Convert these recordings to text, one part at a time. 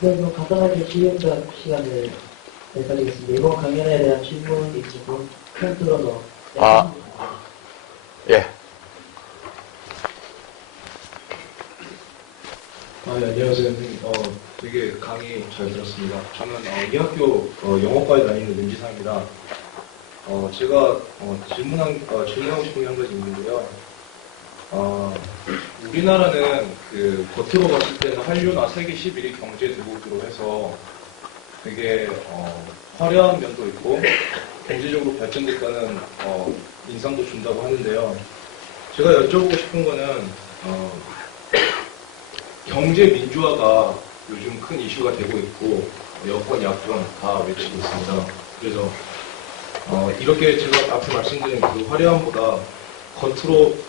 네, 그럼 간단하게 질의응답 시간을 가지겠습니다. 이번 강연에 대한 질문이 있고 큰 아, 예. 네, 안녕하세요, 선생님. 되게 강의 잘 들었습니다. 저는 이 학교 영어과에 다니는 윤지상입니다. 제가 질문하고 싶은 게 한 가지 있는데요. 우리나라는 그 겉으로 봤을 때는 한류나 세계 11위 경제 대국으로 해서 되게 화려한 면도 있고 경제적으로 발전됐다는 인상도 준다고 하는데요. 제가 여쭤보고 싶은 거는 경제 민주화가 요즘 큰 이슈가 되고 있고 여권, 야권 다 외치고 있습니다. 그래서 이렇게 제가 앞에 말씀드린 그 화려함보다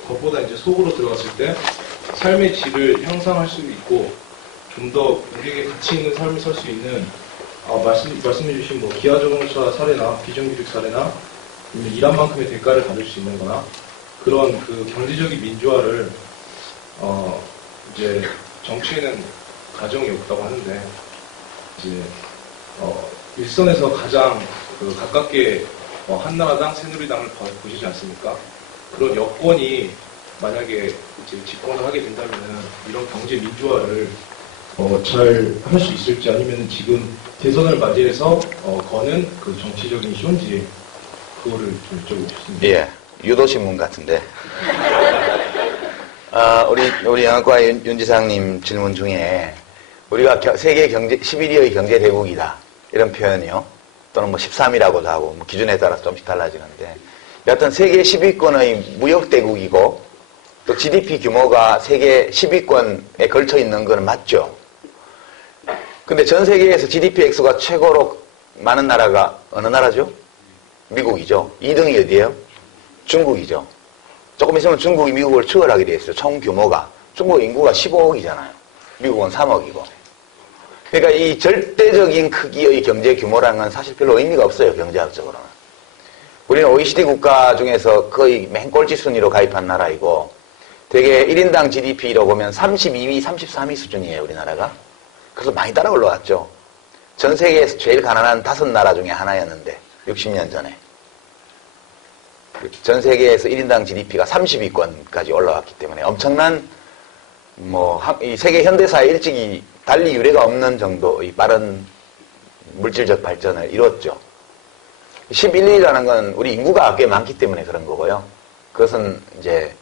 겉보다 이제 속으로 들어갔을 때 삶의 질을 향상할 수 있고 좀 더 우리에게 가치 있는 삶을 살 수 있는 말씀해주신 뭐 기아자동차 사례나 비정규직 사례나 일한 만큼의 대가를 받을 수 있는 거나 그런 그 경제적인 민주화를 이제 정치에는 가정이 없다고 하는데 이제 일선에서 가장 그 가깝게 한나라당, 새누리당을 보시지 않습니까? 그런 여권이 만약에 이제 집권을 하게 된다면은 이런 경제 민주화를 잘 할 수 있을지 아니면 지금 대선을 맞이해서 거는 그 정치적인 쇼인지 그거를 좀 여쭤보고 싶습니다. 예. 유도신문 같은데. 우리 영어과 윤지상님 질문 중에 우리가 세계 경제 11위의 경제 대국이다 이런 표현이요. 또는 뭐 13위라고도 하고 뭐 기준에 따라서 좀씩 달라지는데 여하튼 세계 10위권의 무역 대국이고 또 GDP 규모가 세계 10위권에 걸쳐 있는 건 맞죠. 근데 전 세계에서 GDP 액수가 최고로 많은 나라가 어느 나라죠? 미국이죠. 2등이 어디예요? 중국이죠. 조금 있으면 중국이 미국을 추월하게 돼 있어요. 총 규모가. 중국 인구가 15억이잖아요. 미국은 3억이고. 그러니까 이 절대적인 크기의 경제 규모라는 건 사실 별로 의미가 없어요. 경제학적으로는. 우리는 OECD 국가 중에서 거의 맨 꼴찌 순위로 가입한 나라이고 되게 1인당 GDP로 보면 32위, 33위 수준이에요. 우리나라가. 그래서 많이 따라 올라왔죠. 전 세계에서 제일 가난한 5나라 중에 하나였는데 60년 전에. 전 세계에서 1인당 GDP가 30위권까지 올라왔기 때문에 엄청난 이 세계 현대사에 일찍이 달리 유례가 없는 정도의 빠른 물질적 발전을 이뤘죠. 11위라는 건 우리 인구가 꽤 많기 때문에 그런 거고요. 그것은 이제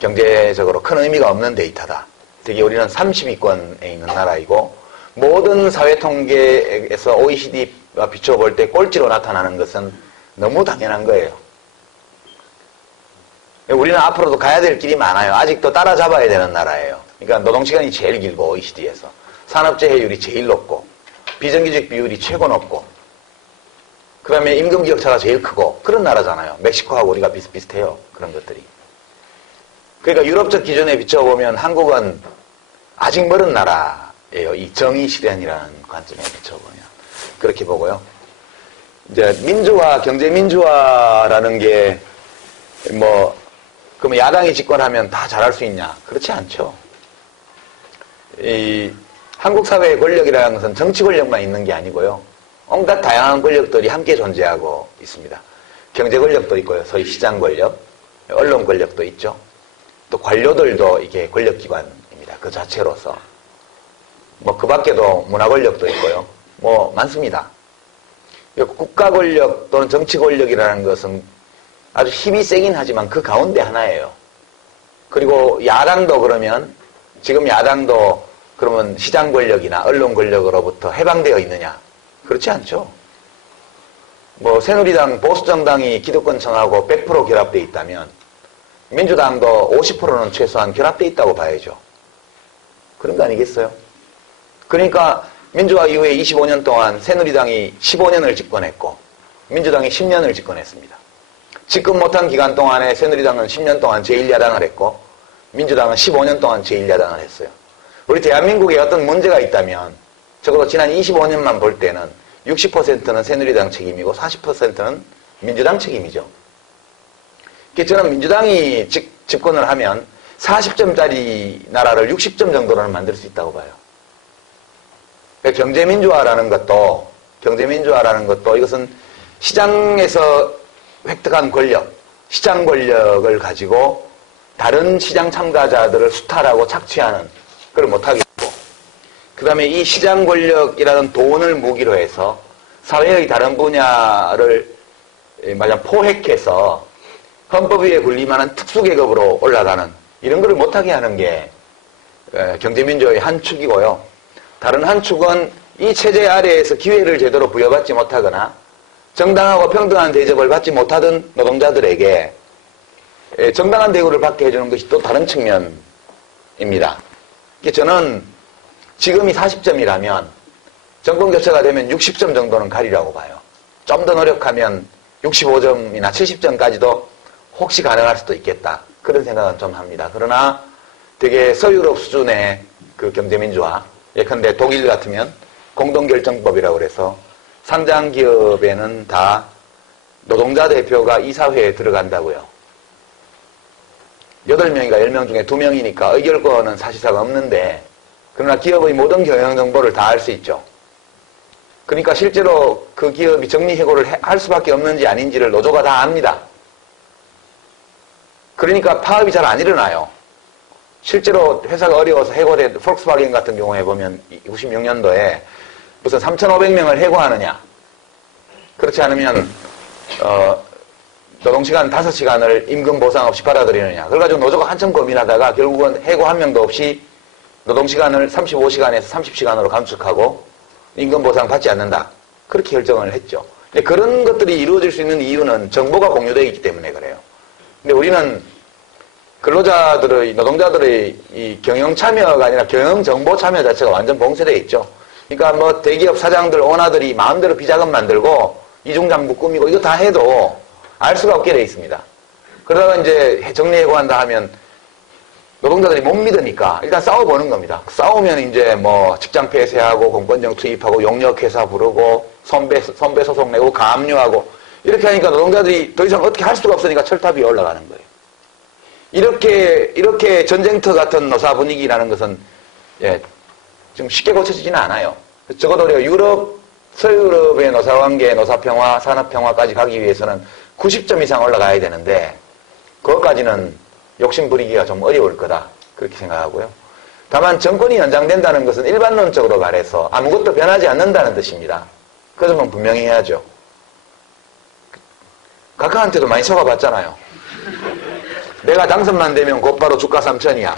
경제적으로 큰 의미가 없는 데이터다. 특히 우리는 30위권에 있는 나라이고 모든 사회통계에서 OECD와 비춰볼 때 꼴찌로 나타나는 것은 너무 당연한 거예요. 우리는 앞으로도 가야 될 길이 많아요. 아직도 따라잡아야 되는 나라예요. 그러니까 노동시간이 제일 길고 OECD에서 산업재해율이 제일 높고 비정규직 비율이 최고 높고 그 다음에 임금 격차가 제일 크고 그런 나라잖아요. 멕시코하고 우리가 비슷비슷해요. 그런 것들이. 그러니까 유럽적 기준에 비춰보면 한국은 아직 멀은 나라예요. 이 정의 실현이라는 관점에 비춰보면. 그렇게 보고요. 이제 민주화, 경제 민주화라는 게 그럼 야당이 집권하면 다 잘할 수 있냐? 그렇지 않죠. 이 한국 사회의 권력이라는 것은 정치 권력만 있는 게 아니고요. 온갖 다양한 권력들이 함께 존재하고 있습니다. 경제 권력도 있고요. 소위 시장 권력, 언론 권력도 있죠. 또 관료들도 이게 권력기관입니다. 그 자체로서. 그 밖에도 문화 권력도 있고요. 많습니다. 국가 권력 또는 정치 권력이라는 것은 아주 힘이 세긴 하지만 그 가운데 하나예요. 그리고 야당도 그러면 지금 야당도 그러면 시장 권력이나 언론 권력으로부터 해방되어 있느냐? 그렇지 않죠. 새누리당 보수정당이 기득권층하고 100% 결합되어 있다면 민주당도 50%는 최소한 결합되어 있다고 봐야죠. 그런 거 아니겠어요? 그러니까 민주화 이후에 25년 동안 새누리당이 15년을 집권했고 민주당이 10년을 집권했습니다. 집권 못한 기간 동안에 새누리당은 10년 동안 제1야당을 했고 민주당은 15년 동안 제1야당을 했어요. 우리 대한민국에 어떤 문제가 있다면 적어도 지난 25년만 볼 때는 60%는 새누리당 책임이고 40%는 민주당 책임이죠. 저는 민주당이 집권을 하면 40점짜리 나라를 60점 정도로는 만들 수 있다고 봐요. 경제민주화라는 것도 이것은 시장에서 획득한 권력, 시장 권력을 가지고 다른 시장 참가자들을 수탈하고 착취하는 그걸 못하겠고, 그 다음에 이 시장 권력이라는 돈을 무기로 해서 사회의 다른 분야를 말하자면 포획해서 헌법 위에 군림하는 특수계급으로 올라가는 이런 걸 못하게 하는 게 경제민주화의 한 축이고요. 다른 한 축은 이 체제 아래에서 기회를 제대로 부여받지 못하거나 정당하고 평등한 대접을 받지 못하던 노동자들에게 정당한 대우를 받게 해주는 것이 또 다른 측면입니다. 저는 지금이 40점이라면 정권 교체가 되면 60점 정도는 가리라고 봐요. 좀 더 노력하면 65점이나 70점까지도 혹시 가능할 수도 있겠다. 그런 생각은 좀 합니다. 그러나 되게 서유럽 수준의 그 경제민주화, 예컨대 독일 같으면 공동결정법이라고 그래서 상장 기업에는 다 노동자 대표가 이사회에 들어간다고요. 8명인가 10명 중에 2명이니까 의결권은 사실상 없는데, 그러나 기업의 모든 경영 정보를 다 알 수 있죠. 그러니까 실제로 그 기업이 정리해고를 할 수밖에 없는지 아닌지를 노조가 다 압니다. 그러니까 파업이 잘 안 일어나요. 실제로 회사가 어려워서 해고된 폭스바겐 같은 경우에 보면 96년도에 무슨 3,500명을 해고하느냐. 그렇지 않으면 노동시간 5시간을 임금 보상 없이 받아들이느냐. 그래가지고 노조가 한참 고민하다가 결국은 해고 한 명도 없이 노동시간을 35시간에서 30시간으로 감축하고 임금 보상 받지 않는다. 그렇게 결정을 했죠. 근데 그런 것들이 이루어질 수 있는 이유는 정보가 공유되어 있기 때문에 그래요. 근데 우리는 근로자들의, 노동자들의 이 경영 참여가 아니라 경영 정보 참여 자체가 완전 봉쇄되어 있죠. 그러니까 뭐 대기업 사장들, 오너들이 마음대로 비자금 만들고 이중장부 꾸미고 이거 다 해도 알 수가 없게 되어 있습니다. 그러다가 이제 정리해고한다 하면 노동자들이 못 믿으니까 일단 싸워보는 겁니다. 싸우면 이제 뭐 직장 폐쇄하고 공권력 투입하고 용역회사 부르고 선배 소송 내고 가압류하고 이렇게 하니까 노동자들이 더 이상 어떻게 할 수가 없으니까 철탑 위에 올라가는 거예요. 이렇게 전쟁터 같은 노사 분위기라는 것은 좀 쉽게 고쳐지지는 않아요. 적어도 우리가 서유럽의 노사관계, 노사평화, 산업평화까지 가기 위해서는 90점 이상 올라가야 되는데 그것까지는 욕심 부리기가 좀 어려울 거다. 그렇게 생각하고요. 다만 정권이 연장된다는 것은 일반론적으로 말해서 아무것도 변하지 않는다는 뜻입니다. 그 점은 분명히 해야죠. 각하한테도 많이 속아봤잖아요. 내가 당선만 되면 곧바로 주가 3,000이야.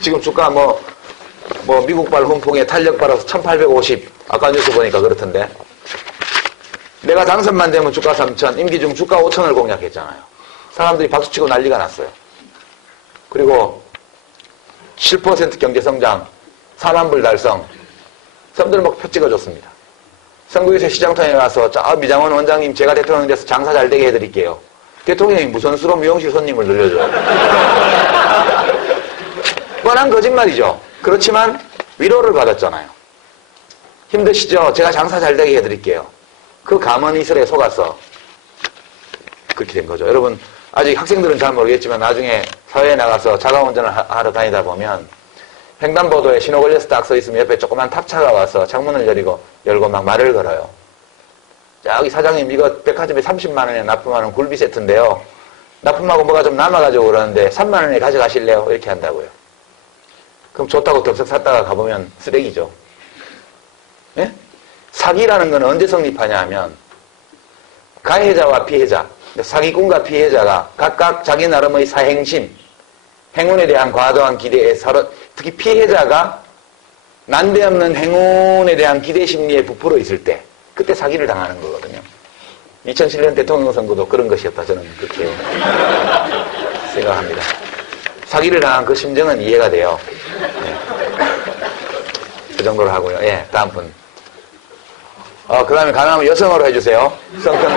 지금 주가 뭐 미국발 훈풍에 탄력 받아서 1,850. 아까 뉴스 보니까 그렇던데. 내가 당선만 되면 주가 3,000, 임기 중 주가 5,000을 공약했잖아요. 사람들이 박수치고 난리가 났어요. 그리고 7% 경제성장, 4만 불 달성. 사람들은 막 표 찍어줬습니다. 선거에서 시장통에 가서 미장원 원장님 제가 대통령 돼서 장사 잘 되게 해드릴게요. 대통령이 무슨 수로 미용실 손님을 늘려줘요. 뻔한 거짓말이죠. 그렇지만 위로를 받았잖아요. 힘드시죠? 제가 장사 잘 되게 해드릴게요. 그 감언 이슬에 속아서 그렇게 된 거죠. 여러분 아직 학생들은 잘 모르겠지만 나중에 사회에 나가서 자가운전을 하러 다니다 보면 횡단보도에 신호 걸려서 딱 서 있으면 옆에 조그만 탑차가 와서 창문을 열고 막 말을 걸어요. 여기 사장님 이거 백화점에 30만 원에 납품하는 굴비 세트인데요. 납품하고 뭐가 좀 남아가지고 그러는데 3만 원에 가져가실래요? 이렇게 한다고요. 그럼 좋다고 덥석 샀다가 가보면 쓰레기죠. 예? 사기라는 건 언제 성립하냐 하면 가해자와 피해자, 사기꾼과 피해자가 각각 자기 나름의 사행심, 행운에 대한 과도한 기대에 서로, 특히 피해자가 난데없는 행운에 대한 기대 심리에 부풀어 있을 때 그때 사기를 당하는 거거든요. 2007년 대통령 선거도 그런 것이었다. 저는 그렇게 생각합니다. 사기를 당한 그 심정은 이해가 돼요. 네. 그 정도로 하고요. 예, 다음 분. 그 다음에 가능하면 여성으로 해주세요. 성평등.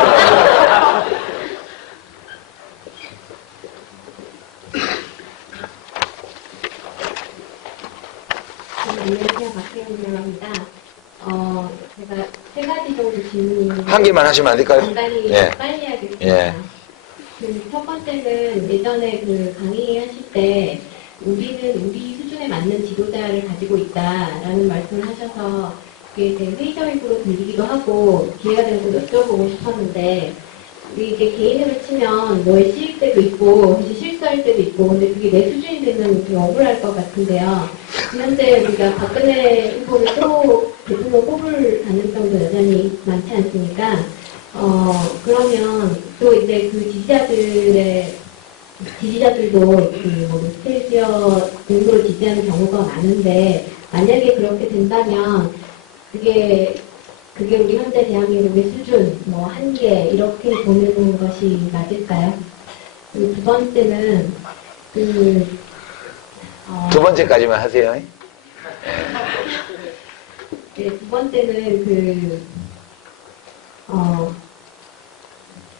안녕하세요. 박혜은이라고 합니다. 제가 세 가지 정도 질문이 한 개만 하시면 안 될까요? 간단히 예. 빨리 하겠습니다. 예. 첫 번째는 예전에 강의하실 때 우리는 우리 수준에 맞는 지도자를 가지고 있다라는 말씀을 하셔서 그게 이제 회의적으로 들리기도 하고 기회가 되는 거 여쭤보고 싶었는데 이게 개인으로 치면 뭐에 씌일 때도 있고 실수할 때도 있고 근데 그게 내 수준이 되면 되게 억울할 것 같은데요. 현재 우리가 박근혜 후보를 또 대통령 뽑을 가능성도 여전히 많지 않습니까? 그러면 또 이제 그 지지자들도 뭐 노스텔지어 등으로 지지하는 경우가 많은데 만약에 그렇게 된다면 그게 우리 현재 대한민국의 수준, 뭐 한계 이렇게 보는 것이 맞을까요? 그리고 두 번째는 두 번째까지만 하세요. 네, 두 번째는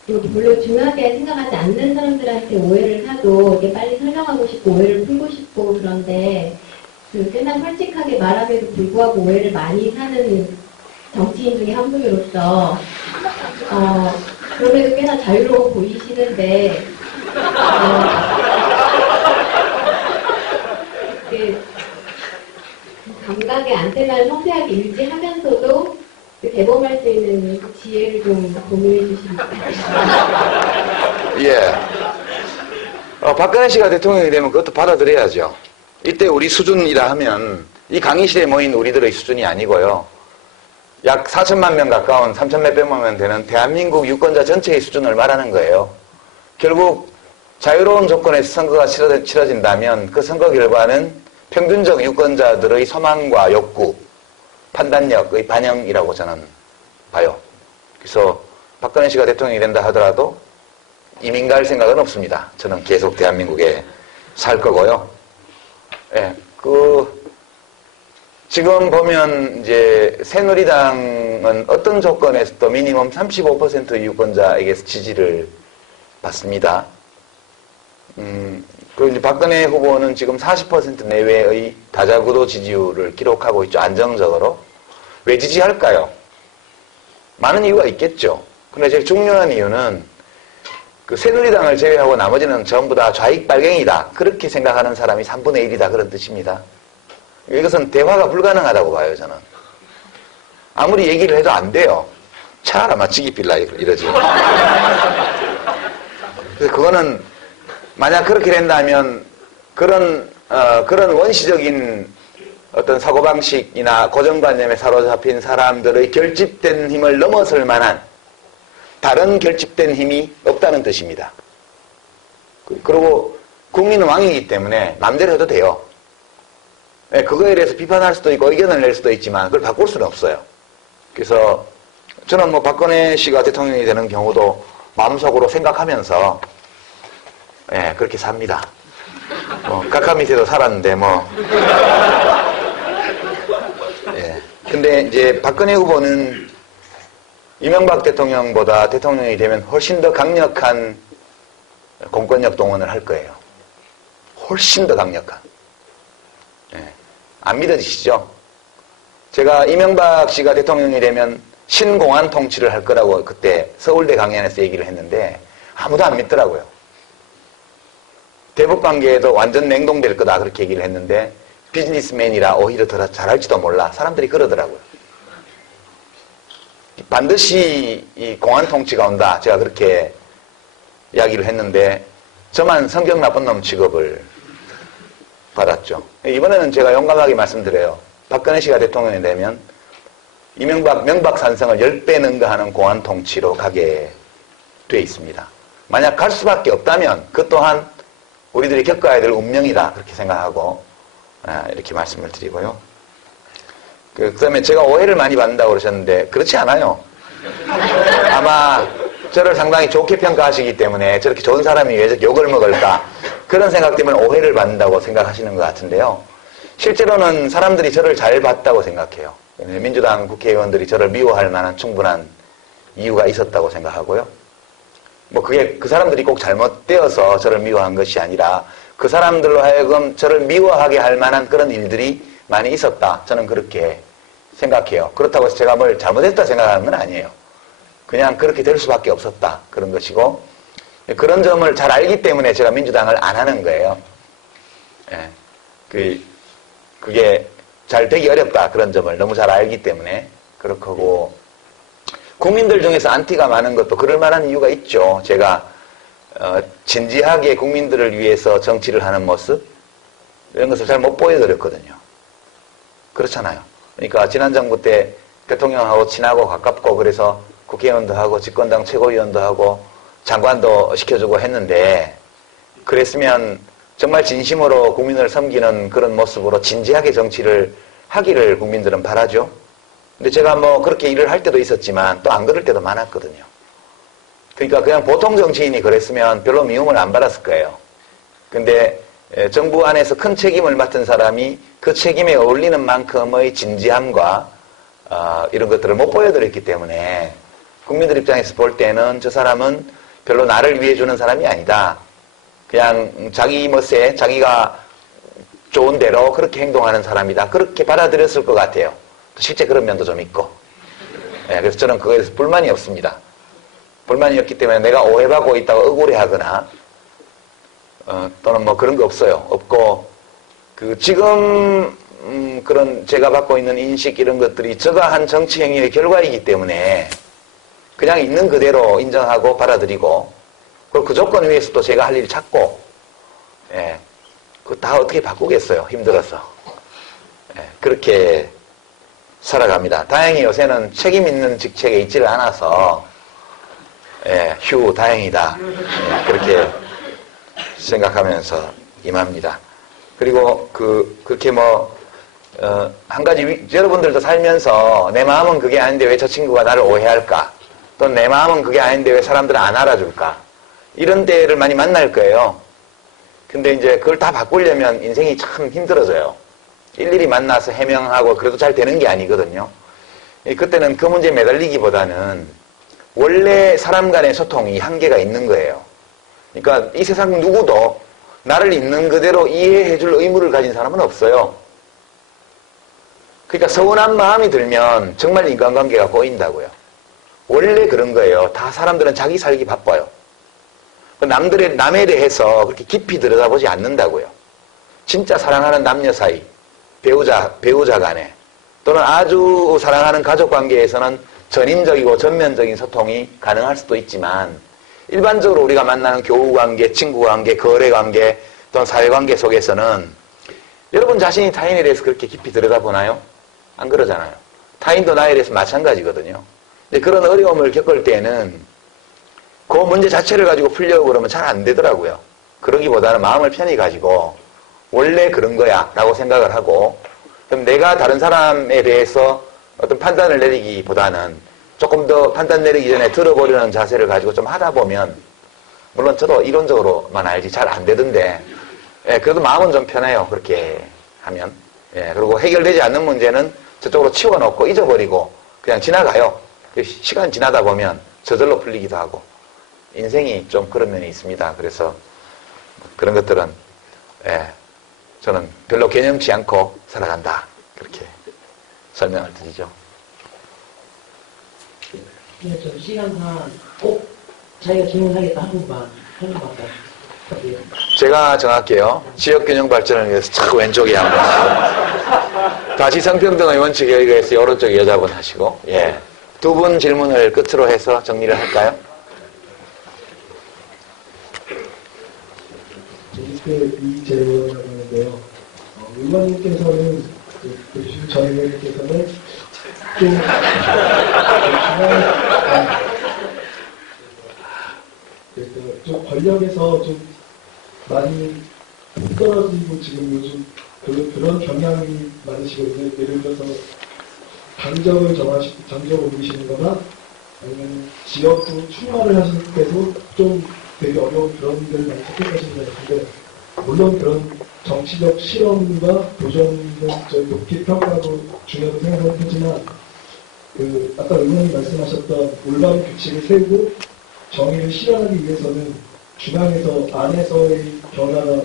별로 중요하게 생각하지 않는 사람들한테 오해를 사도 이게 빨리 설명하고 싶고 오해를 풀고 싶고 그런데 꽤나 솔직하게 말함에도 불구하고 오해를 많이 사는 정치인 중에 한 분으로서 그럼에도 꽤나 자유로워 보이시는데 감각의 안테나를 섬세하게 유지하면서도 대범할 수 있는 지혜를 좀 공유해 주시면 예. 박근혜 씨가 대통령이 되면 그것도 받아들여야죠. 이때 우리 수준이라 하면 이 강의실에 모인 우리들의 수준이 아니고요. 약 4천만 명 가까운 3천 몇백만 명 되는 대한민국 유권자 전체의 수준을 말하는 거예요. 결국 자유로운 조건에서 선거가 치러진다면 그 선거 결과는 평균적 유권자들의 소망과 욕구, 판단력의 반영이라고 저는 봐요. 그래서 박근혜 씨가 대통령이 된다 하더라도 이민 갈 생각은 없습니다. 저는 계속 대한민국에 살 거고요. 예, 지금 보면 이제 새누리당은 어떤 조건에서도 미니멈 35% 유권자에게서 지지를 받습니다. 그리고 이제 박근혜 후보는 지금 40% 내외의 다자구도 지지율을 기록하고 있죠. 안정적으로. 왜 지지할까요? 많은 이유가 있겠죠. 근데 제일 중요한 이유는 새누리당을 제외하고 나머지는 전부 다 좌익 빨갱이다. 그렇게 생각하는 사람이 3분의 1이다. 그런 뜻입니다. 이것은 대화가 불가능하다고 봐요, 저는. 아무리 얘기를 해도 안 돼요. 차라 맞추기 빌라 이러지. 그래서 그거는 만약 그렇게 된다면 그런 원시적인 어떤 사고방식이나 고정관념에 사로잡힌 사람들의 결집된 힘을 넘어설 만한 다른 결집된 힘이 없다는 뜻입니다. 그리고 국민은 왕이기 때문에 마음대로 해도 돼요. 그거에 대해서 비판할 수도 있고 의견을 낼 수도 있지만 그걸 바꿀 수는 없어요. 그래서 저는 뭐 박근혜 씨가 대통령이 되는 경우도 마음속으로 생각하면서 그렇게 삽니다. 카카 밑에도 살았는데 근데 이제 박근혜 후보는 이명박 대통령보다 대통령이 되면 훨씬 더 강력한 공권력 동원을 할 거예요. 훨씬 더 강력한. 안 믿어지시죠? 제가 이명박 씨가 대통령이 되면 신공안 통치를 할 거라고 그때 서울대 강연에서 얘기를 했는데 아무도 안 믿더라고요. 대북 관계에도 완전 냉동될 거다 그렇게 얘기를 했는데 비즈니스맨이라 오히려 더 잘할지도 몰라. 사람들이 그러더라고요. 반드시 이 공안 통치가 온다. 제가 그렇게 이야기를 했는데 저만 성격 나쁜 놈 취급을 받았죠. 이번에는 제가 용감하게 말씀드려요. 박근혜 씨가 대통령이 되면 명박 산성을 10배 능가하는 공안 통치로 가게 돼 있습니다. 만약 갈 수밖에 없다면 그 또한 우리들이 겪어야 될 운명이다. 그렇게 생각하고 이렇게 말씀을 드리고요. 그 다음에 제가 오해를 많이 받는다고 그러셨는데 그렇지 않아요. 아마 저를 상당히 좋게 평가하시기 때문에 저렇게 좋은 사람이 왜 욕을 먹을까 그런 생각 때문에 오해를 받는다고 생각하시는 것 같은데요. 실제로는 사람들이 저를 잘 봤다고 생각해요. 민주당 국회의원들이 저를 미워할 만한 충분한 이유가 있었다고 생각하고요. 그게 그 사람들이 꼭 잘못되어서 저를 미워한 것이 아니라 그 사람들로 하여금 저를 미워하게 할 만한 그런 일들이 많이 있었다. 저는 그렇게 생각해요. 그렇다고 해서 제가 뭘 잘못했다 생각하는 건 아니에요. 그냥 그렇게 될 수밖에 없었다. 그런 것이고 그런 점을 잘 알기 때문에 제가 민주당을 안 하는 거예요. 그게 잘 되기 어렵다. 그런 점을 너무 잘 알기 때문에 그렇고 국민들 중에서 안티가 많은 것도 그럴 만한 이유가 있죠. 제가 진지하게 국민들을 위해서 정치를 하는 모습 이런 것을 잘 못 보여드렸거든요. 그렇잖아요. 그러니까 지난 정부 때 대통령하고 친하고 가깝고 그래서 국회의원도 하고 집권당 최고위원도 하고 장관도 시켜주고 했는데 그랬으면 정말 진심으로 국민을 섬기는 그런 모습으로 진지하게 정치를 하기를 국민들은 바라죠. 근데 제가 뭐 그렇게 일을 할 때도 있었지만 또 안 그럴 때도 많았거든요. 그러니까 그냥 보통 정치인이 그랬으면 별로 미움을 안 받았을 거예요. 근데 정부 안에서 큰 책임을 맡은 사람이 그 책임에 어울리는 만큼의 진지함과 이런 것들을 못 보여드렸기 때문에 국민들 입장에서 볼 때는 저 사람은 별로 나를 위해 주는 사람이 아니다. 그냥 자기 멋에 자기가 좋은 대로 그렇게 행동하는 사람이다. 그렇게 받아들였을 것 같아요. 실제 그런 면도 좀 있고. 그래서 저는 그거에 대해서 불만이 없습니다. 불만이 없기 때문에 내가 오해받고 있다고 억울해하거나 또는 뭐 그런 거 없어요. 없고 지금 그런 제가 받고 있는 인식 이런 것들이 제가 한 정치 행위의 결과이기 때문에 그냥 있는 그대로 인정하고 받아들이고 그리고 그 조건 위에서 또 제가 할 일 찾고 그거 다 어떻게 바꾸겠어요. 힘들어서. 그렇게 살아갑니다. 다행히 요새는 책임 있는 직책에 있지를 않아서 휴 다행이다. 그렇게 생각하면서 임합니다. 그리고 그렇게 한 가지 여러분들도 살면서 내 마음은 그게 아닌데 왜 저 친구가 나를 오해할까? 또 내 마음은 그게 아닌데 왜 사람들은 안 알아줄까? 이런 때를 많이 만날 거예요. 근데 이제 그걸 다 바꾸려면 인생이 참 힘들어져요. 일일이 만나서 해명하고 그래도 잘 되는 게 아니거든요. 그때는 그 문제에 매달리기보다는 원래 사람 간의 소통이 한계가 있는 거예요. 그러니까 이 세상 누구도 나를 있는 그대로 이해해 줄 의무를 가진 사람은 없어요. 그러니까 서운한 마음이 들면 정말 인간관계가 꼬인다고요. 원래 그런 거예요. 다 사람들은 자기 살기 바빠요. 남에 대해서 그렇게 깊이 들여다보지 않는다고요. 진짜 사랑하는 남녀 사이, 배우자 간에 또는 아주 사랑하는 가족 관계에서는 전인적이고 전면적인 소통이 가능할 수도 있지만 일반적으로 우리가 만나는 교우관계, 친구관계, 거래관계 또는 사회관계 속에서는 여러분 자신이 타인에 대해서 그렇게 깊이 들여다보나요? 안 그러잖아요. 타인도 나에 대해서 마찬가지거든요. 근데 그런 어려움을 겪을 때는 그 문제 자체를 가지고 풀려고 그러면 잘 안 되더라고요. 그러기보다는 마음을 편히 가지고 원래 그런 거야 라고 생각을 하고 그럼 내가 다른 사람에 대해서 어떤 판단을 내리기보다는 조금 더 판단 내리기 전에 들어보려는 자세를 가지고 좀 하다 보면 물론 저도 이론적으로만 알지 잘 안 되던데 그래도 마음은 좀 편해요. 그렇게 하면. 그리고 해결되지 않는 문제는 저쪽으로 치워놓고 잊어버리고 그냥 지나가요. 시간 지나다 보면 저절로 풀리기도 하고 인생이 좀 그런 면이 있습니다. 그래서 그런 것들은 저는 별로 개념치 않고 살아간다. 그렇게 설명을 드리죠. 네, 저 시간상 꼭 자기가 질문하겠다 한 분만 부탁드려요. 제가 정할게요. 지역균형 발전을 위해서 자꾸 왼쪽에 한 번 하시고 다시 성평등의 원칙에 의해서 오른쪽에 여자분 하시고 두 분 질문을 끝으로 해서 정리를 할까요? 이재원이라고 하는데요. 의원님께서는 전 의원님께서는 좀 권력에서 좀 많이 떨어지고 지금 요즘 그런 경향이 많으시거든요. 예를 들어서 당적을 옮기시는 거나 아니면 지역구 출마를 하실 때도 좀 되게 어려운 그런 데를 많이 선택하시는 것 같은데 물론 그런 정치적 실험과 도전은 높이 평가하고 중요하다고 생각하는 편이지만 아까 의원님 말씀하셨던 올바른 규칙을 세우고 정의를 실현하기 위해서는 중앙에서 안에서의 변화가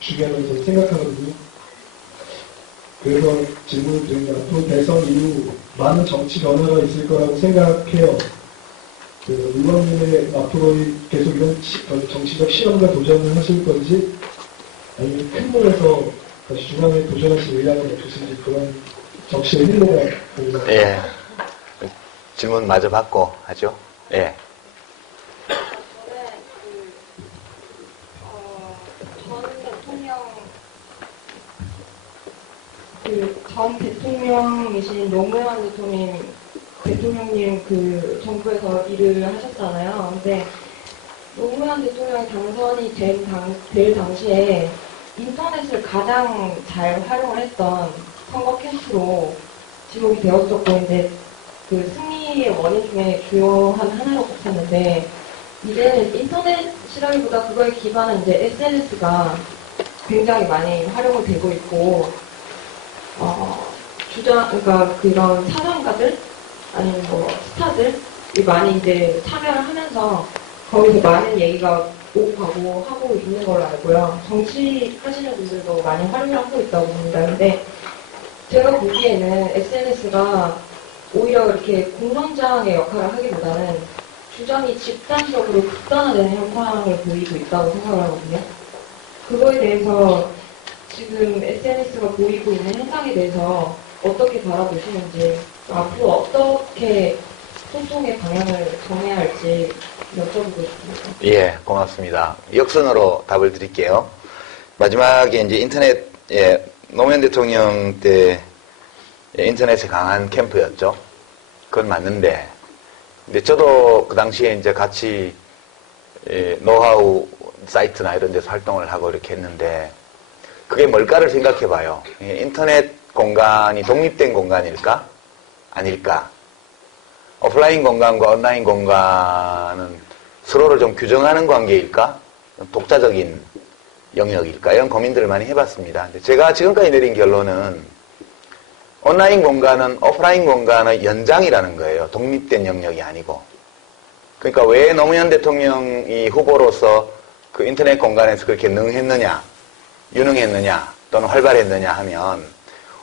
중요하다고 저는 생각하거든요. 그래서 질문을 드립니다. 앞으로 대선 이후 많은 정치 변화가 있을 거라고 생각해요. 의원님의 앞으로 계속 이런 정치적 실험과 도전을 하실 건지 아니면 큰 물에서 다시 중앙에 도전하실 의향은 없으신지 그런 정치의 행보가 궁금합니다. 예. 질문 마저 받고 하죠. 예. 전 대통령이신 노무현 대통령님 그 정부에서 일을 하셨잖아요. 근데 노무현 대통령이 당선이 될 당시에 인터넷을 가장 잘 활용을 했던 선거 캠프로 지목이 되었었고, 이제 그 승리의 원인 중에 주요한 하나로 꼽혔는데, 이제는 인터넷이라기보다 그거에 기반한 이제 SNS가 굉장히 많이 활용이 되고 있고, 그러니까 그런 사정가들 아니면 뭐 스타들이 많이 이제 참여를 하면서 거기서 많은 얘기가 오고 가고 하고 있는 걸로 알고요. 정치 하시는 분들도 많이 활용을 하고 있다고 봅니다. 근데 제가 보기에는 SNS가 오히려 이렇게 공론장의 역할을 하기보다는 주장이 집단적으로 극단화되는 현상을 보이고 있다고 생각을 하거든요. 그거에 대해서 지금 SNS가 보이고 있는 현상에 대해서 어떻게 바라보시는지, 앞으로 어떻게 소통의 방향을 정해야 할지 여쭤보고 싶습니다. 예, 고맙습니다. 역선으로 답을 드릴게요. 마지막에 이제 인터넷, 노무현 대통령 때 인터넷에 강한 캠프였죠. 그건 맞는데, 근데 저도 그 당시에 이제 같이 노하우 사이트나 이런 데서 활동을 하고 이렇게 했는데, 그게 뭘까를 생각해 봐요. 인터넷 공간이 독립된 공간일까? 아닐까? 오프라인 공간과 온라인 공간은 서로를 좀 규정하는 관계일까? 독자적인 영역일까? 이런 고민들을 많이 해봤습니다. 근데 제가 지금까지 내린 결론은 온라인 공간은 오프라인 공간의 연장이라는 거예요. 독립된 영역이 아니고. 그러니까 왜 노무현 대통령이 후보로서 그 인터넷 공간에서 그렇게 능했느냐, 유능했느냐, 또는 활발했느냐 하면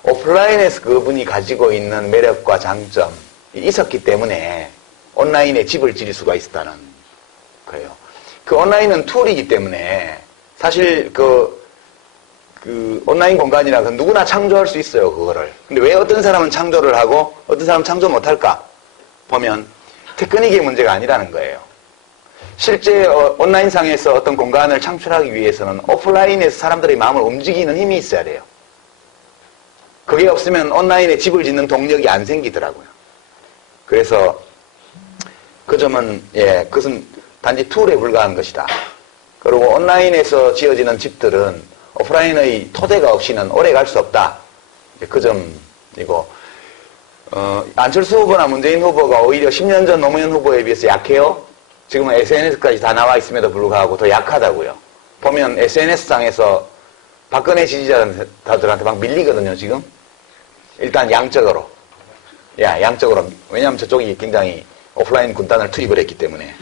오프라인에서 그분이 가지고 있는 매력과 장점이 있었기 때문에 온라인에 집을 지을 수가 있었다는 거예요. 그 온라인은 툴이기 때문에 사실 그 온라인 공간이라 그 누구나 창조할 수 있어요, 그거를. 근데 왜 어떤 사람은 창조를 하고 어떤 사람은 창조 못할까? 보면 테크닉의 문제가 아니라는 거예요. 실제 온라인상에서 어떤 공간을 창출하기 위해서는 오프라인에서 사람들의 마음을 움직이는 힘이 있어야 돼요. 그게 없으면 온라인에 집을 짓는 동력이 안 생기더라고요. 그래서 그 점은 그것은 단지 툴에 불과한 것이다. 그리고 온라인에서 지어지는 집들은 오프라인의 토대가 없이는 오래 갈 수 없다. 그 점이고, 안철수 후보나 문재인 후보가 오히려 10년 전 노무현 후보에 비해서 약해요? 지금은 SNS까지 다 나와 있음에도 불구하고 더 약하다고요. 보면 SNS상에서 박근혜 지지자들한테 막 밀리거든요, 지금. 일단 양적으로. 양적으로. 왜냐하면 저쪽이 굉장히 오프라인 군단을 투입을 했기 때문에.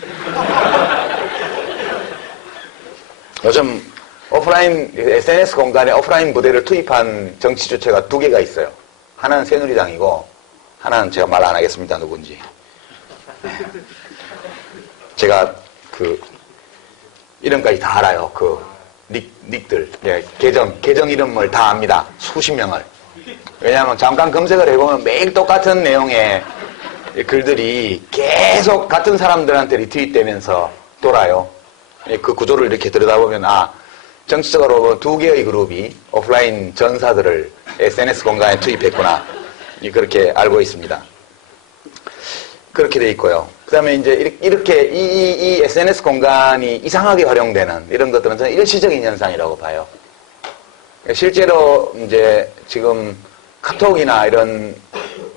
요즘 오프라인, SNS 공간에 오프라인 부대를 투입한 정치 주체가 두 개가 있어요. 하나는 새누리당이고, 하나는 제가 말 안 하겠습니다, 누군지. 제가 이름까지 다 알아요. 닉들. 계정 이름을 다 압니다. 수십 명을. 왜냐하면 잠깐 검색을 해보면 매일 똑같은 내용의 글들이 계속 같은 사람들한테 리트윗되면서 돌아요. 그 구조를 이렇게 들여다보면, 정치적으로 두 개의 그룹이 오프라인 전사들을 SNS 공간에 투입했구나. 그렇게 알고 있습니다. 그렇게 돼 있고요. 그 다음에 이제 이렇게 이 SNS 공간이 이상하게 활용되는 이런 것들은 저는 일시적인 현상이라고 봐요. 실제로 이제 지금 카톡이나 이런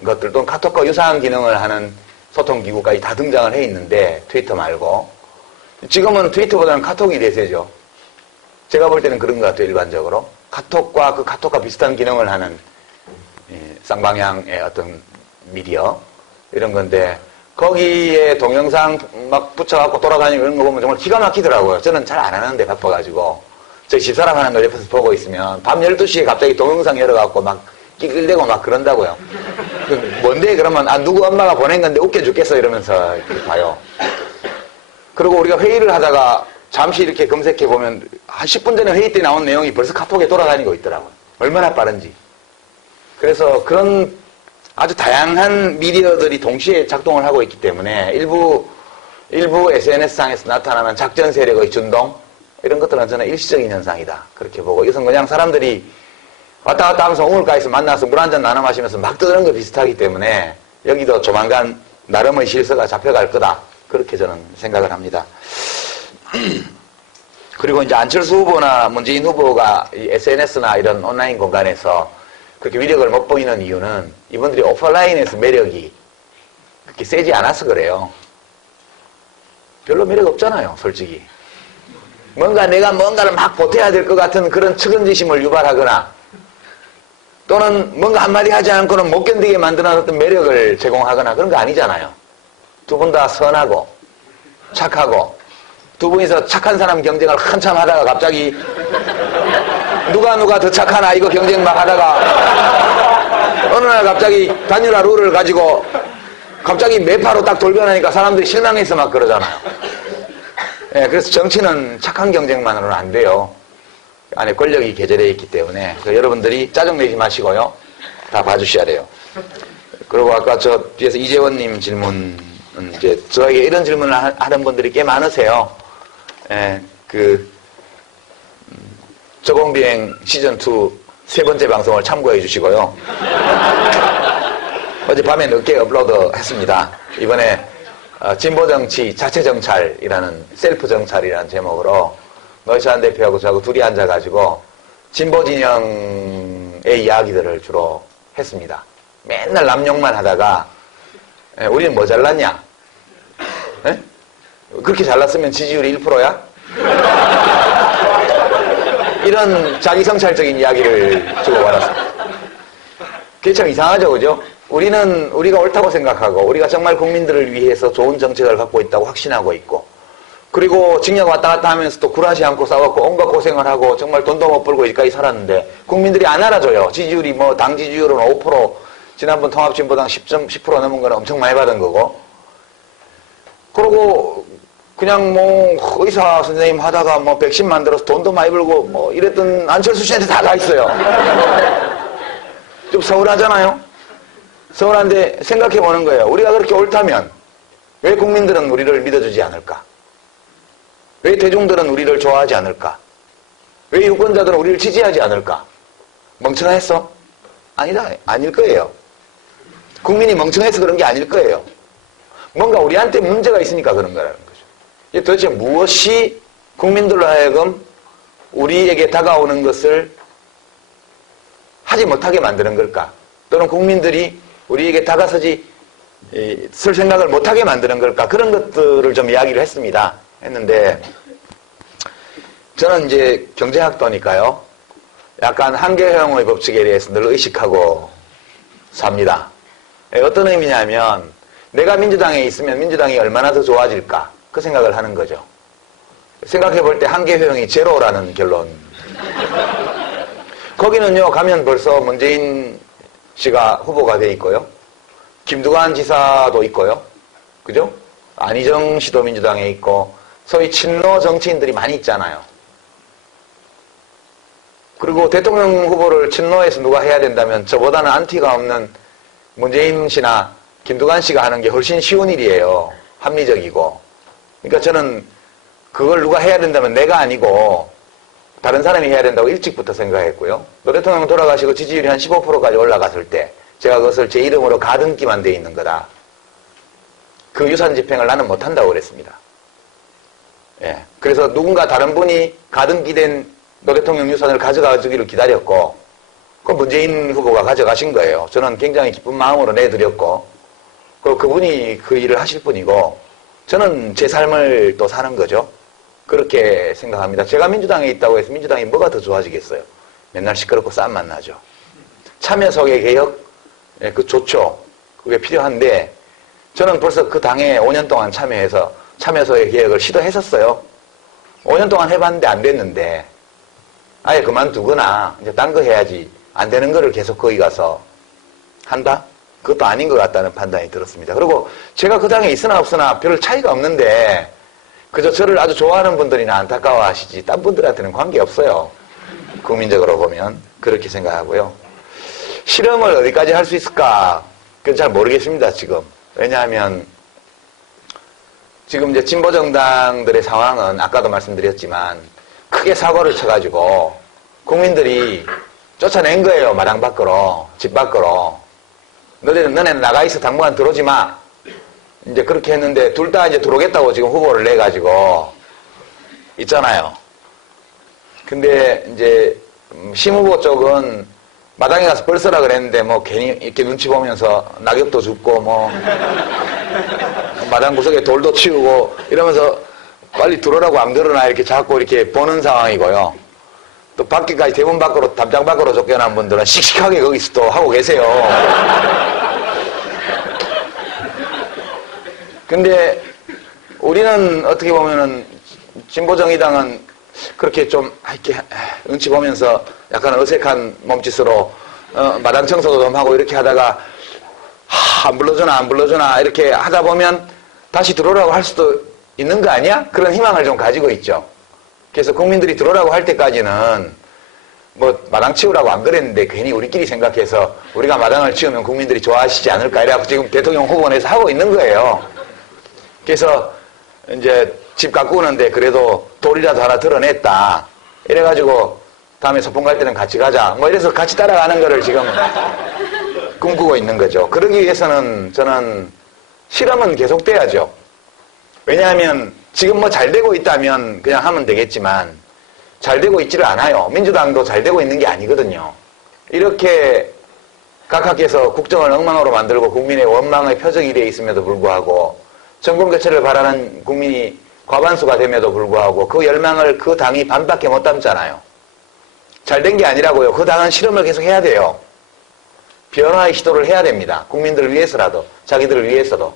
것들 또는 카톡과 유사한 기능을 하는 소통기구까지 다 등장을 해 있는데 트위터 말고 지금은 트위터보다는 카톡이 대세죠. 제가 볼 때는 그런 것 같아요. 일반적으로 카톡과 비슷한 기능을 하는 쌍방향의 어떤 미디어 이런 건데 거기에 동영상 막 붙여갖고 돌아다니고 이런 거 보면 정말 기가 막히더라고요. 저는 잘 안 하는데 바빠가지고 저희 집사람 하는 걸 옆에서 보고 있으면 밤 12시에 갑자기 동영상 열어갖고 막 끼끌대고 막 그런다고요. 뭔데 그러면 누구 엄마가 보낸 건데 웃겨 죽겠어 이러면서 이렇게 봐요. 그리고 우리가 회의를 하다가 잠시 이렇게 검색해보면 한 10분 전에 회의 때 나온 내용이 벌써 카톡에 돌아다니고 있더라고요. 얼마나 빠른지. 그래서 그런 아주 다양한 미디어들이 동시에 작동을 하고 있기 때문에 일부 SNS상에서 나타나는 작전 세력의 준동 이런 것들은 저는 일시적인 현상이다. 그렇게 보고 이것은 그냥 사람들이 왔다 갔다 하면서 우물가에서 만나서 물 한잔 나눠 마시면서 막 떠드는 거 비슷하기 때문에 여기도 조만간 나름의 실서가 잡혀갈 거다. 그렇게 저는 생각을 합니다. 그리고 이제 안철수 후보나 문재인 후보가 이 SNS나 이런 온라인 공간에서 그렇게 위력을 못 보이는 이유는 이분들이 오프라인에서 매력이 그렇게 세지 않아서 그래요. 별로 매력 없잖아요, 솔직히. 내가 뭔가를 막 보태야 될 것 같은 그런 측은지심을 유발하거나 또는 뭔가 한마디 하지 않고는 못 견디게 만드는 어떤 매력을 제공하거나 그런 거 아니잖아요. 두 분 다 선하고 착하고 두 분이서 착한 사람 경쟁을 한참 하다가 갑자기 누가 더 착하나 이거 경쟁 막 하다가 어느 날 갑자기 단일화 룰을 가지고 갑자기 매파로 딱 돌변하니까 사람들이 실망해서 막 그러잖아요. 예, 그래서 정치는 착한 경쟁만으로는 안 돼요. 안에 권력이 개재되어 있기 때문에 여러분들이 짜증내지 마시고요. 다 봐주셔야 돼요. 그리고 아까 저 뒤에서 이재원님 질문은 이제 저에게 이런 질문을 하는 분들이 꽤 많으세요. 예, 저공비행 시즌2 세 번째 방송을 참고해 주시고요. 어젯밤에 늦게 업로드 했습니다. 이번에 진보정치 자체정찰이라는 셀프정찰이라는 제목으로 노회찬 대표하고 저하고 둘이 앉아가지고 진보진영의 이야기들을 주로 했습니다. 맨날 남욕만 하다가 우리는 뭐 잘났냐? 에? 그렇게 잘났으면 지지율이 1%야? 이런 자기성찰적인 이야기를 주고받았습니다. 그게 참 이상하죠, 그죠? 우리가 옳다고 생각하고 우리가 정말 국민들을 위해서 좋은 정책을 갖고 있다고 확신하고 있고 그리고 징역 왔다 갔다 하면서 또 굴하지 않고 싸웠고 온갖 고생을 하고 정말 돈도 못 벌고 여기까지 살았는데 국민들이 안 알아줘요. 지지율이 당 지지율은 5% 지난번 통합진보당 10% 넘은 거는 엄청 많이 받은 거고 그러고 그냥 의사 선생님 하다가 백신 만들어서 돈도 많이 벌고 이랬던 안철수 씨한테 다 가 있어요. 좀 서운하잖아요. 서운한데 생각해 보는 거예요. 우리가 그렇게 옳다면 왜 국민들은 우리를 믿어주지 않을까? 왜 대중들은 우리를 좋아하지 않을까? 왜 유권자들은 우리를 지지하지 않을까? 멍청했어? 아니다. 아닐 거예요. 국민이 멍청해서 그런 게 아닐 거예요. 뭔가 우리한테 문제가 있으니까 그런 거라는 거죠. 도대체 무엇이 국민들로 하여금 우리에게 다가오는 것을 하지 못하게 만드는 걸까? 또는 국민들이 우리에게 다가서지 쓸 생각을 못하게 만드는 걸까? 그런 것들을 좀 이야기를 했는데 저는 이제 경제학도니까요. 약간 한계형의 법칙에 대해서 늘 의식하고 삽니다. 어떤 의미냐면 내가 민주당에 있으면 민주당이 얼마나 더 좋아질까? 그 생각을 하는 거죠. 생각해 볼 때 한계효용이 제로라는 결론. 거기는요, 가면 벌써 문재인 씨가 후보가 돼 있고요. 김두관 지사도 있고요. 그죠? 안희정 씨도 민주당에 있고, 소위 친노 정치인들이 많이 있잖아요. 그리고 대통령 후보를 친노에서 누가 해야 된다면 저보다는 안티가 없는 문재인 씨나 김두관 씨가 하는 게 훨씬 쉬운 일이에요. 합리적이고. 그러니까 저는 그걸 누가 해야 된다면 내가 아니고 다른 사람이 해야 된다고 일찍부터 생각했고요. 노 대통령 돌아가시고 지지율이 한 15%까지 올라갔을 때 제가 그것을 제 이름으로 가등기만 돼 있는 거다. 그 유산 집행을 나는 못한다고 그랬습니다. 예. 그래서 누군가 다른 분이 가등기된 노 대통령 유산을 가져가주기를 기다렸고 그 문재인 후보가 가져가신 거예요. 저는 굉장히 기쁜 마음으로 내드렸고 그분이 그 일을 하실 분이고 저는 제 삶을 또 사는 거죠. 그렇게 생각합니다. 제가 민주당에 있다고 해서 민주당이 뭐가 더 좋아지겠어요. 맨날 시끄럽고 싸움만 나죠. 참여석의 개혁, 그 좋죠. 그게 필요한데 저는 벌써 그 당에 5년 동안 참여해서 참여석의 개혁을 시도했었어요. 5년 동안 해봤는데 안 됐는데 아예 그만두거나 이제 딴 거 해야지 안 되는 거를 계속 거기 가서 한다? 그것도 아닌 것 같다는 판단이 들었습니다. 그리고 제가 그 당에 있으나 없으나 별 차이가 없는데 그저 저를 아주 좋아하는 분들이나 안타까워하시지 딴 분들한테는 관계없어요. 국민적으로 보면 그렇게 생각하고요. 실험을 어디까지 할 수 있을까? 그건 잘 모르겠습니다, 지금. 왜냐하면 지금 이제 진보 정당들의 상황은 아까도 말씀드렸지만 크게 사고를 쳐가지고 국민들이 쫓아낸 거예요. 마당 밖으로, 집 밖으로. 너네 나가 있어. 당분간 들어오지 마. 이제 그렇게 했는데 둘 다 이제 들어오겠다고 지금 후보를 내가지고 있잖아요. 근데 이제 심 후보 쪽은 마당에 가서 벌써라 그랬는데 뭐 괜히 이렇게 눈치 보면서 낙엽도 줍고 뭐 마당 구석에 돌도 치우고 이러면서 빨리 들어오라고 안 들어오나 이렇게 자꾸 이렇게 보는 상황이고요. 또 밖에까지 대문 밖으로 담장 밖으로 쫓겨난 분들은 씩씩하게 거기서 또 하고 계세요. 근데 우리는 어떻게 보면은 진보정의당은 그렇게 좀 이렇게 눈치 보면서 약간 어색한 몸짓으로 마당 청소도 좀 하고 이렇게 하다가 안 불러주나 이렇게 하다 보면 다시 들어오라고 할 수도 있는 거 아니야? 그런 희망을 좀 가지고 있죠. 그래서 국민들이 들어오라고 할 때까지는 뭐 마당 치우라고 안 그랬는데 괜히 우리끼리 생각해서 우리가 마당을 치우면 국민들이 좋아하시지 않을까 이래갖고 지금 대통령 후보내서 하고 있는 거예요. 그래서 이제 집 갖고 오는데 그래도 돌이라도 하나 드러냈다. 이래가지고 다음에 소풍 갈 때는 같이 가자. 뭐 이래서 같이 따라가는 거를 지금 꿈꾸고 있는 거죠. 그러기 위해서는 저는 실험은 계속돼야죠. 왜냐하면 지금 뭐 잘 되고 있다면 그냥 하면 되겠지만 잘 되고 있지를 않아요. 민주당도 잘 되고 있는 게 아니거든요. 이렇게 각하께서 국정을 엉망으로 만들고 국민의 원망의 표적이 되어 있음에도 불구하고 정권 교체를 바라는 국민이 과반수가 됨에도 불구하고 그 열망을 그 당이 반밖에 못 담잖아요. 잘 된 게 아니라고요. 그 당은 실험을 계속 해야 돼요. 변화의 시도를 해야 됩니다. 국민들을 위해서라도, 자기들을 위해서도.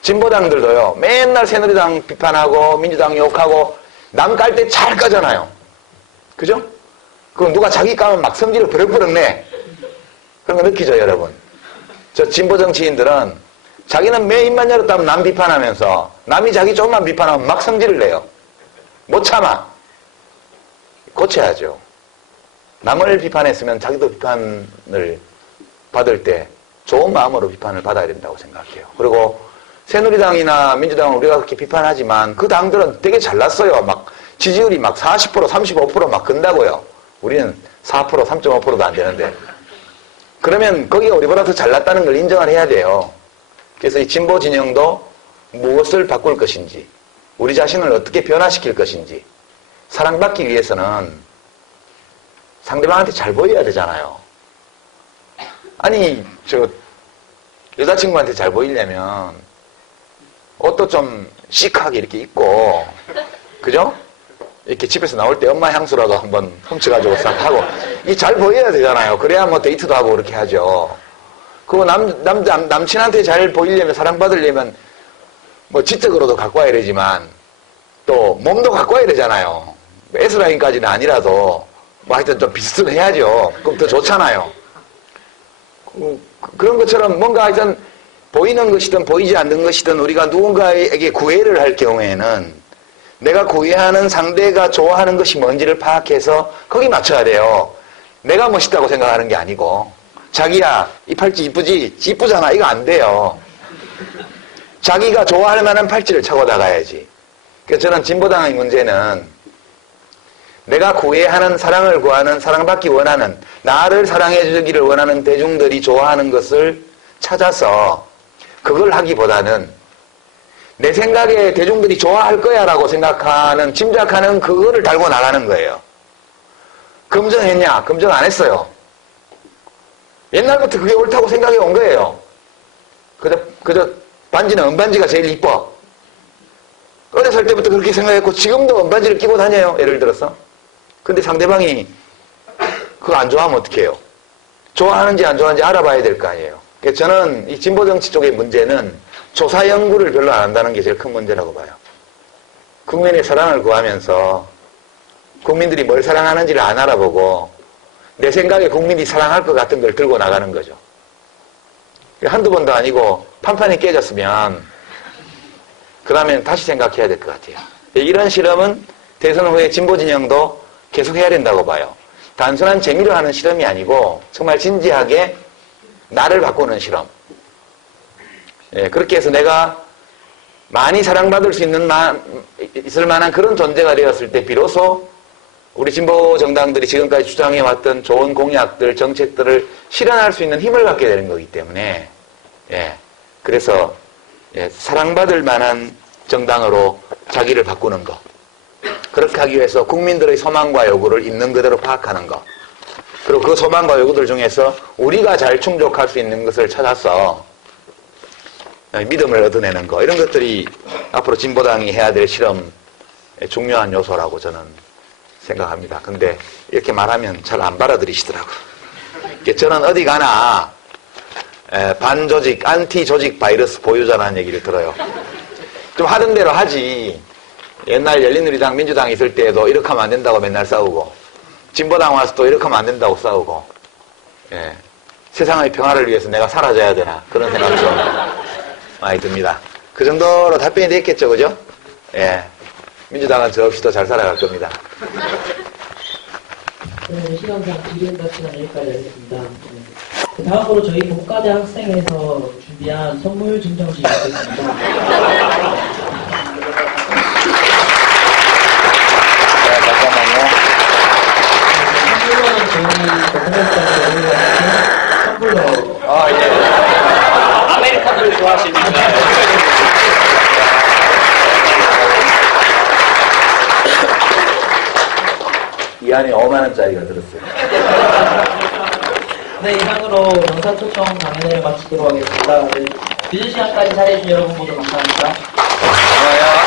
진보당들도요. 맨날 새누리당 비판하고 민주당 욕하고 남 깔 때 잘 까잖아요. 그죠? 그럼 누가 자기 까면 막 성질을 버럭버럭 내. 그런 거 느끼죠, 여러분? 저 진보 정치인들은 자기는 매 입만 열었다면 남 비판하면서 남이 자기 조금만 비판하면 막 성질을 내요. 못 참아. 고쳐야죠. 남을 비판했으면 자기도 비판을 받을 때 좋은 마음으로 비판을 받아야 된다고 생각해요. 그리고 새누리당이나 민주당은 우리가 그렇게 비판하지만 그 당들은 되게 잘났어요. 막 지지율이 막 40%, 35% 막 근다고요. 우리는 4%, 3.5%도 안 되는데. 그러면 거기가 우리보다 더 잘났다는 걸 인정을 해야 돼요. 그래서 이 진보 진영도 무엇을 바꿀 것인지, 우리 자신을 어떻게 변화시킬 것인지, 사랑받기 위해서는 상대방한테 잘 보여야 되잖아요. 아니, 여자친구한테 잘 보이려면 옷도 좀 시크하게 이렇게 입고, 그죠? 이렇게 집에서 나올 때 엄마 향수라도 한번 훔쳐가지고 싹 하고, 이 잘 보여야 되잖아요. 그래야 뭐 데이트도 하고 그렇게 하죠. 그리고 남친한테 잘 보이려면, 사랑받으려면, 뭐 지적으로도 갖고 와야 되지만, 또 몸도 갖고 와야 되잖아요. S라인까지는 아니라도, 뭐 하여튼 좀 비슷해야죠. 그럼 더 좋잖아요. 그런 것처럼 뭔가 하여튼 보이는 것이든 보이지 않는 것이든 우리가 누군가에게 구애를 할 경우에는 내가 구애하는 상대가 좋아하는 것이 뭔지를 파악해서 거기 맞춰야 돼요. 내가 멋있다고 생각하는 게 아니고 자기야 이 팔찌 이쁘지? 이쁘잖아. 이거 안 돼요. 자기가 좋아할 만한 팔찌를 차고 나가야지. 그래서 저는 진보당의 문제는 내가 구애하는, 사랑을 구하는, 사랑받기 원하는, 나를 사랑해 주기를 원하는 대중들이 좋아하는 것을 찾아서 그걸 하기보다는 내 생각에 대중들이 좋아할 거야 라고 생각하는, 짐작하는 그거를 달고 나가는 거예요. 검증했냐? 검증 안 했어요. 옛날부터 그게 옳다고 생각해 온 거예요. 그저 반지는 은반지가 제일 이뻐. 어렸을 때부터 그렇게 생각했고 지금도 은반지를 끼고 다녀요. 예를 들어서. 근데 상대방이 그거 안 좋아하면 어떡해요? 좋아하는지 안 좋아하는지 알아봐야 될 거 아니에요. 그래서 저는 이 진보정치 쪽의 문제는 조사 연구를 별로 안 한다는 게 제일 큰 문제라고 봐요. 국민의 사랑을 구하면서 국민들이 뭘 사랑하는지를 안 알아보고 내 생각에 국민이 사랑할 것 같은 걸 들고 나가는 거죠. 한두 번도 아니고 판판이 깨졌으면 그 다음엔 다시 생각해야 될 것 같아요. 이런 실험은 대선 후에 진보 진영도 계속 해야 된다고 봐요. 단순한 재미로 하는 실험이 아니고 정말 진지하게 나를 바꾸는 실험. 예, 그렇게 해서 내가 많이 사랑받을 수 있을 만한 그런 존재가 되었을 때 비로소 우리 진보 정당들이 지금까지 주장해왔던 좋은 공약들, 정책들을 실현할 수 있는 힘을 갖게 되는 거기 때문에, 예, 그래서 예, 사랑받을 만한 정당으로 자기를 바꾸는 것. 그렇게 하기 위해서 국민들의 소망과 요구를 있는 그대로 파악하는 것. 그리고 그 소망과 요구들 중에서 우리가 잘 충족할 수 있는 것을 찾아서 믿음을 얻어내는 것. 이런 것들이 앞으로 진보당이 해야 될 실험의 중요한 요소라고 저는 생각합니다. 근데 이렇게 말하면 잘 안 받아들이시더라고요. 저는 어디 가나 반조직, 안티조직 바이러스 보유자라는 얘기를 들어요. 좀 하던 대로 하지. 옛날 열린우리당, 민주당 있을 때에도 이렇게 하면 안 된다고 맨날 싸우고, 진보당 와서 또 이렇게 하면 안 된다고 싸우고, 예. 세상의 평화를 위해서 내가 사라져야 되나, 그런 생각이 좀 많이 듭니다. 그 정도로 답변이 됐겠죠, 그죠? 예. 민주당은 저 없이도 잘 살아갈 겁니다. 오늘 시간상 질의응답 시간 여기까지 하겠습니다. 네. 다음으로 저희 복과대 학생에서 준비한 선물 증정식이 있겠습니다. 잠깐만요. 선물로는 저희 공연장에 선물로 아, 예. 아메리카노를 좋아하시니까. 이 안에 5만원짜리가 들었어요. 네, 이상으로 영상초청 강연회를 마치도록 하겠습니다. 네, 늦은 시간까지 잘해주신 여러분 모두 감사합니다. 고마워요.